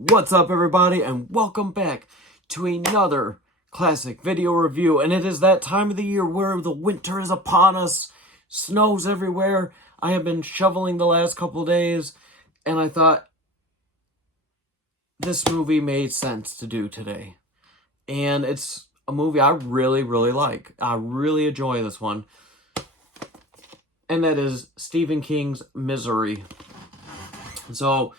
What's up, everybody, and welcome back to another classic video review. And it is that time of the year where the winter is upon us, snows everywhere. I have been shoveling the last couple days, and I thought this movie made sense to do today. And it's a movie I really, really like. I really enjoy this one. And that is Stephen King's Misery. So,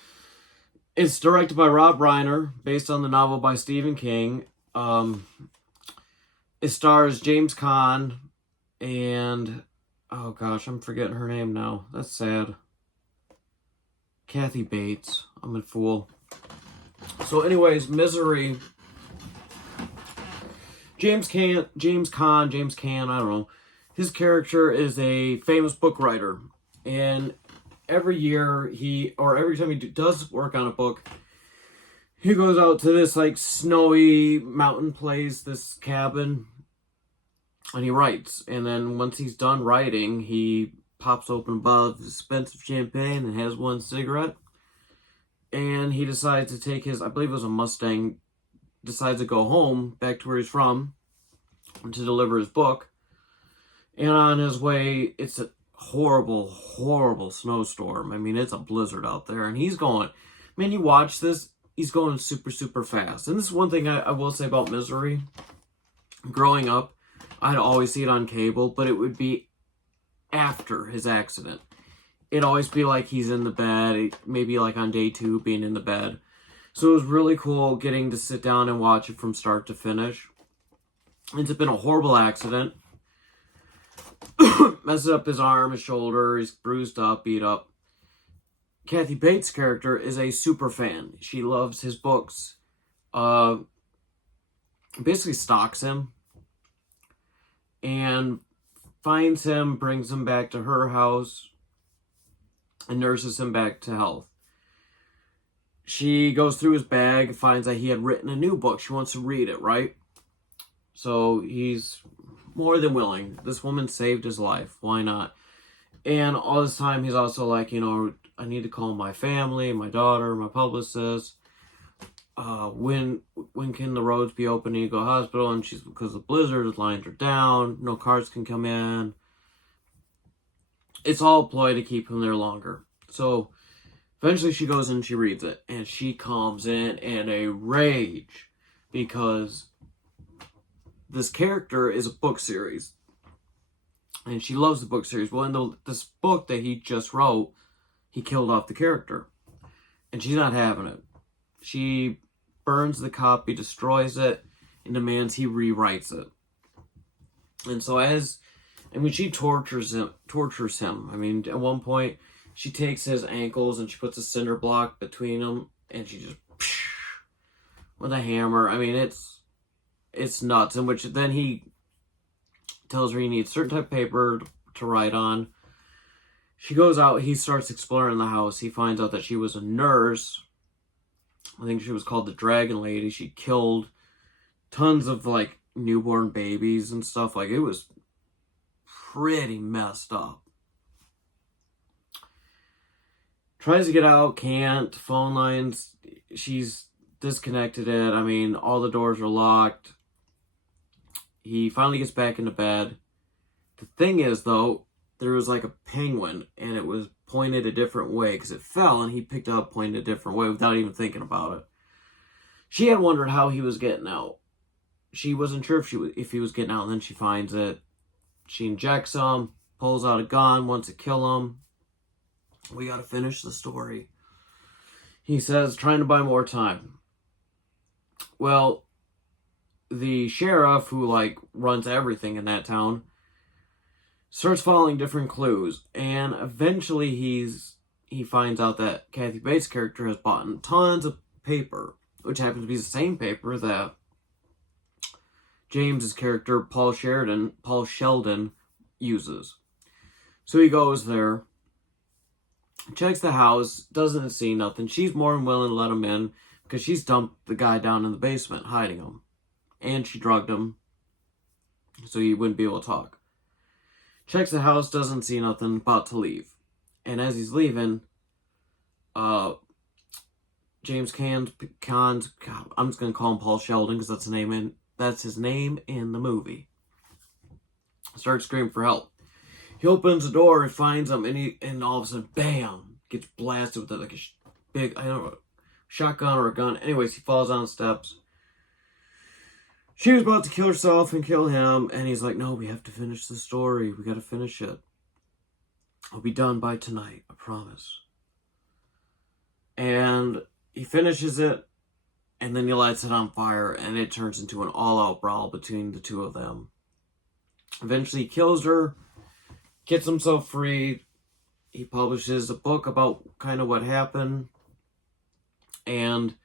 it's directed by Rob Reiner, based on the novel by Stephen King. It stars James Caan and, oh gosh, I'm forgetting her name now. That's sad. Kathy Bates. I'm a fool. So anyways, Misery. James Caan, I don't know. His character is a famous book writer. And every year, every time he does work on a book, he goes out to this, snowy mountain place, this cabin, and he writes. And then once he's done writing, he pops open a bottle of expensive champagne and has one cigarette. And he decides to take his, I believe it was a Mustang, decides to go home, back to where he's from, to deliver his book. And on his way, it's a horrible, horrible snowstorm. I mean, it's a blizzard out there. And he's going, man, you watch this, he's going super, super fast. And this is one thing I will say about Misery. Growing up, I'd always see it on cable, but it would be after his accident. It'd always be like he's in the bed, maybe like on day 2 being in the bed. So it was really cool getting to sit down and watch it from start to finish. It's been a horrible accident. Messes up his arm, his shoulder, he's bruised up, beat up. Kathy Bates' character is a super fan. She loves his books. Basically stalks him. And finds him, brings him back to her house, and nurses him back to health. She goes through his bag, finds that he had written a new book. She wants to read it, right? So he's more than willing. This woman saved his life. Why not? And all this time, he's also like, I need to call my family, my daughter, my publicist. When can the roads be open to go to the hospital? And she's, because the blizzard, the lines are down, no cars can come in. It's all a ploy to keep him there longer. So eventually she goes and she reads it, and she comes in a rage because this character is a book series, and she loves the book series. Well, in this book that he just wrote, he killed off the character, and she's not having it. She burns the copy, destroys it, and demands he rewrites it. And so she tortures him. I mean, at one point, she takes his ankles and she puts a cinder block between them, and she just, with a hammer. I mean, it's nuts. In which then he tells her he needs certain type of paper to write on. She goes out, he starts exploring the house. He finds out that she was a nurse. I think she was called the Dragon Lady. She killed tons of, newborn babies and stuff. It was pretty messed up. Tries to get out, can't. Phone lines, she's disconnected it. I mean, all the doors are locked. He finally gets back into bed. The thing is, though, there was a penguin, and it was pointed a different way because it fell, and he picked it up, pointed a different way without even thinking about it. She had wondered how he was getting out. She wasn't sure if he was getting out, and then she finds it. She injects him, pulls out a gun, wants to kill him. We gotta finish the story. He says, trying to buy more time. Well, the sheriff, who, runs everything in that town, starts following different clues, and eventually he finds out that Kathy Bates' character has bought tons of paper, which happens to be the same paper that James's character, Paul Sheldon, uses. So he goes there, checks the house, doesn't see nothing. She's more than willing to let him in because she's dumped the guy down in the basement, hiding him. And she drugged him so he wouldn't be able to talk. Checks the house, doesn't see nothing, about to leave. And as he's leaving, Caan's, God, I'm just gonna call him Paul Sheldon because that's his name in the movie. Starts screaming for help. He opens the door and finds him, and all of a sudden, bam, gets blasted with like a big, I don't know, shotgun or a gun. Anyways, he falls down the steps. She was about to kill herself and kill him, and he's like, no, we have to finish the story. We gotta finish it. I'll be done by tonight, I promise. And he finishes it, and then he lights it on fire, and it turns into an all-out brawl between the two of them. Eventually, he kills her, gets himself free. He publishes a book about kind of what happened, and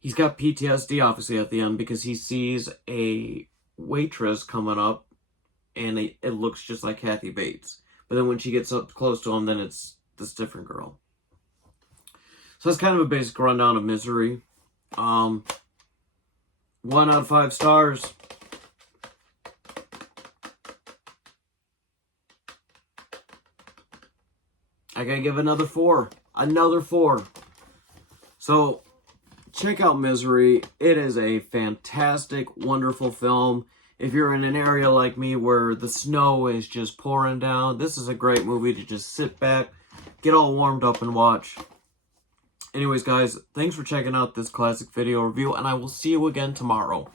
he's got PTSD, obviously, at the end, because he sees a waitress coming up, and it looks just like Kathy Bates. But then when she gets up close to him, then it's this different girl. So that's kind of a basic rundown of Misery. 1 out of 5 stars. I gotta give another 4. Another 4. So, check out Misery. It is a fantastic, wonderful film. If you're in an area like me where the snow is just pouring down, this is a great movie to just sit back, get all warmed up and watch. Anyways, guys, thanks for checking out this classic video review, and I will see you again tomorrow.